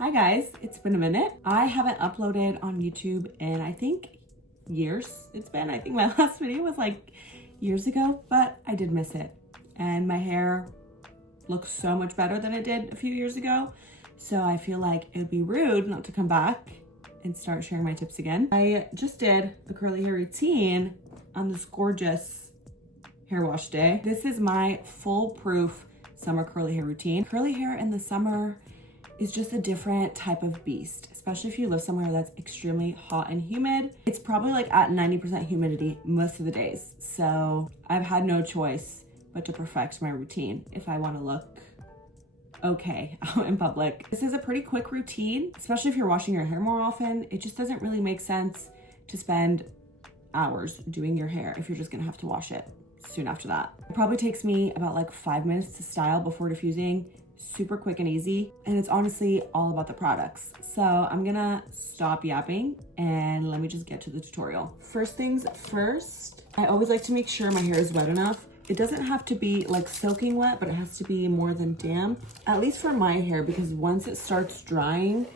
Hi guys, it's been a minute. I haven't uploaded on YouTube in I think years. I think my last video was like years ago, but I did miss it. And my hair looks so much better than it did a few years ago. So I feel like it would be rude not to come back and start sharing my tips again. I just did a curly hair routine on this gorgeous hair wash day. This is my foolproof summer curly hair routine. Curly hair in the summer is just a different type of beast, especially if you live somewhere that's extremely hot and humid. It's probably like at 90% humidity most of the days. So I've had no choice but to perfect my routine if I want to look okay out in public. This is a pretty quick routine, especially if you're washing your hair more often. It just doesn't really make sense to spend hours doing your hair if you're just gonna have to wash it soon after that. It probably takes me about like 5 minutes to style before diffusing. Super quick and easy, and it's honestly all about the products. So I'm gonna stop yapping and let me just get to the tutorial. First things first, I always like to make sure my hair is wet enough. It doesn't have to be like soaking wet, but it has to be more than damp, at least for my hair, because once it starts drying,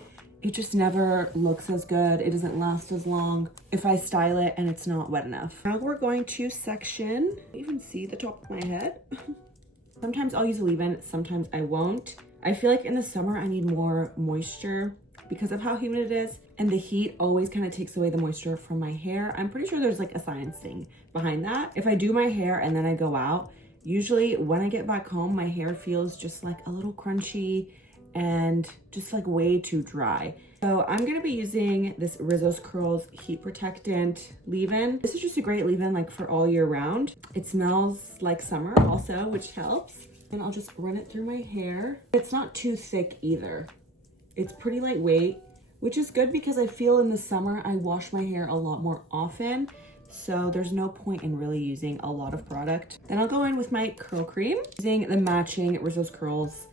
it just never looks as good. It doesn't last as long if I style it and it's not wet enough. Now we're going to section. You even see the top of my head. Sometimes I'll use a leave-in, sometimes I won't. I feel like in the summer I need more moisture because of how humid it is, and the heat always kind of takes away the moisture from my hair. I'm pretty sure there's like a science thing behind that. If I do my hair and then I go out, usually when I get back home, my hair feels just like a little crunchy and just like way too dry. So I'm gonna be using this Rizzo's Curls Heat Protectant leave-in. This is just a great leave-in like for all year round. It smells like summer also, which helps. And I'll just run it through my hair. It's not too thick either. It's pretty lightweight, which is good because I feel in the summer I wash my hair a lot more often. So there's no point in really using a lot of product. Then I'll go in with my curl cream, using the matching Rizzo's Curls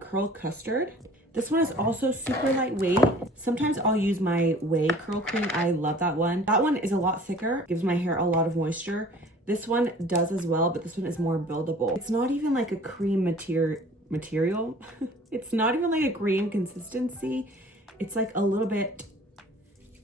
Curl Custard. This one is also super lightweight. Sometimes I'll use my Whey curl cream. I love that one. That one is a lot thicker, gives my hair a lot of moisture. This one does as well, but this one is more buildable. It's not even like a cream material. It's not even like a cream consistency. It's like a little bit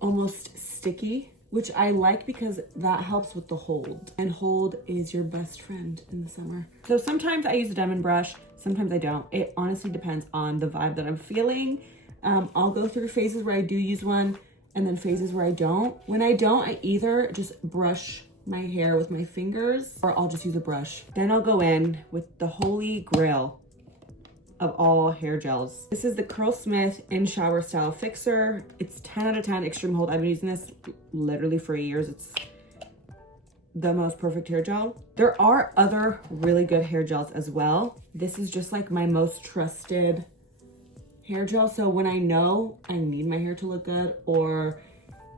almost sticky, which I like because that helps with the hold. And hold is your best friend in the summer. So sometimes I use a diamond brush, sometimes I don't. It honestly depends on the vibe that I'm feeling. I'll go through phases where I do use one and then phases where I don't. When I don't, I either just brush my hair with my fingers or I'll just use a brush. Then I'll go in with the holy grail of all hair gels. This is the Curlsmith In Shower Style Fixer. It's 10 out of 10 extreme hold. I've been using this literally for years. It's the most perfect hair gel. There are other really good hair gels as well. This is just like my most trusted hair gel. So when I know I need my hair to look good or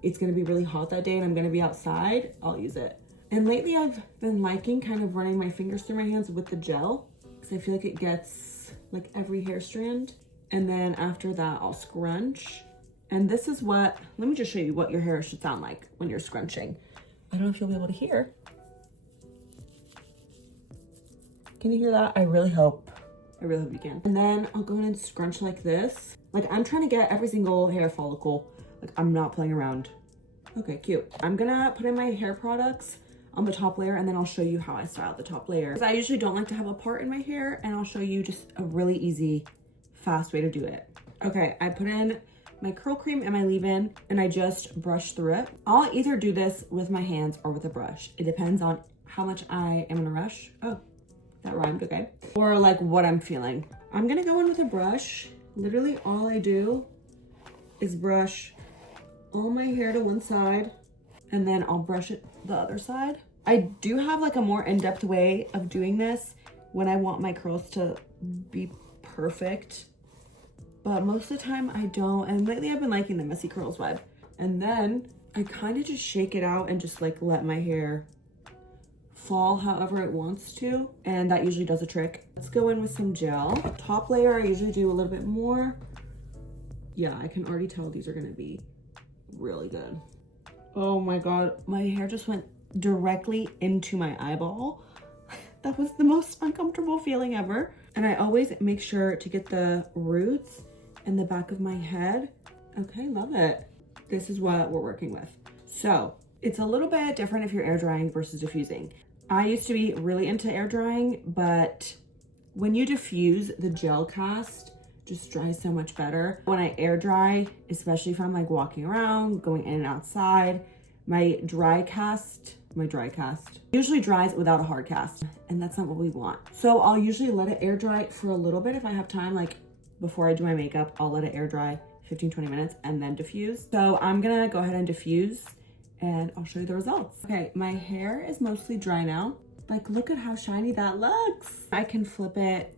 it's gonna be really hot that day and I'm gonna be outside, I'll use it. And lately I've been liking kind of running my fingers through my hands with the gel because I feel like it gets like every hair strand. And then after that, I'll scrunch. And this is what, let me just show you what your hair should sound like when you're scrunching. I don't know if you'll be able to hear. Can you hear that? I really hope you can. And then I'll go in and scrunch like this. Like I'm trying to get every single hair follicle. Like I'm not playing around. Okay, cute. I'm gonna put in my hair products on the top layer and then I'll show you how I style the top layer. I usually don't like to have a part in my hair and I'll show you just a really easy, fast way to do it. Okay, I put in my curl cream and my leave-in and I just brush through it. I'll either do this with my hands or with a brush. It depends on how much I am in a rush. Oh, that rhymed, okay. Or like what I'm feeling. I'm gonna go in with a brush. Literally all I do is brush all my hair to one side and then I'll brush it the other side. I do have like a more in-depth way of doing this when I want my curls to be perfect, but most of the time I don't. And lately I've been liking the messy curls vibe. And then I kind of just shake it out and just like let my hair fall however it wants to. And that usually does a trick. Let's go in with some gel. Top layer, I usually do a little bit more. Yeah, I can already tell these are gonna be really good. Oh my God, my hair just went directly into my eyeball. That was the most uncomfortable feeling ever. And I always make sure to get the roots and the back of my head. Okay, love it. This is what we're working with. So it's a little bit different if you're air drying versus diffusing. I used to be really into air drying, but when you diffuse, the gel cast just dries so much better. When I air dry, especially if I'm like walking around, going in and outside, my dry cast usually dries without a hard cast, and that's not what we want. So I'll usually let it air dry for a little bit if I have time, like before I do my makeup, I'll let it air dry 15-20 minutes and then diffuse. So I'm gonna go ahead and diffuse and I'll show you the results. Okay, my hair is mostly dry now. Like, look at how shiny that looks. I can flip it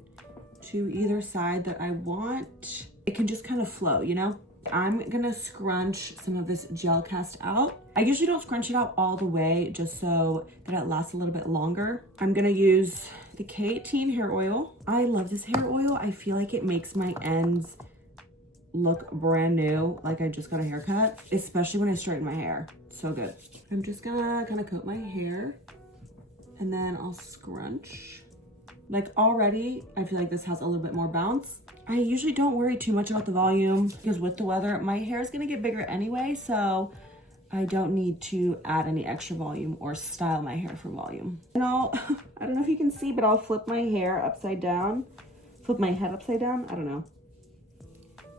to either side that I want. It can just kind of flow, you know? I'm gonna scrunch some of this gel cast out. I usually don't scrunch it out all the way just so that it lasts a little bit longer. I'm gonna use the K18 hair oil. I love this hair oil. I feel like it makes my ends look brand new, like I just got a haircut, especially when I straighten my hair. So good. I'm just gonna kind of coat my hair and then I'll scrunch. Like already, I feel like this has a little bit more bounce. I usually don't worry too much about the volume because with the weather, my hair is gonna get bigger anyway, so I don't need to add any extra volume or style my hair for volume. And I don't know if you can see, but I'll flip my hair upside down, flip my head upside down, I don't know,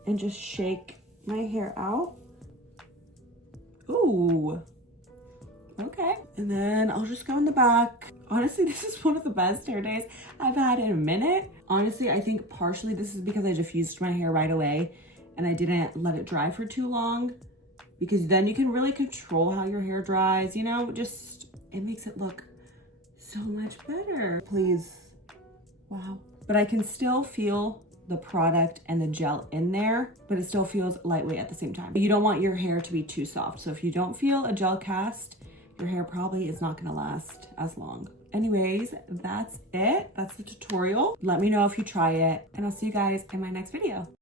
and just shake my hair out. Ooh, okay. And then I'll just go in the back. Honestly, this is one of the best hair days I've had in a minute. Honestly, I think partially this is because I diffused my hair right away and I didn't let it dry for too long, because then you can really control how your hair dries, you know, just, it makes it look so much better. Please, wow. But I can still feel the product and the gel in there, but it still feels lightweight at the same time. But you don't want your hair to be too soft. So if you don't feel a gel cast, your hair probably is not gonna last as long. Anyways, that's it. That's the tutorial. Let me know if you try it, and I'll see you guys in my next video.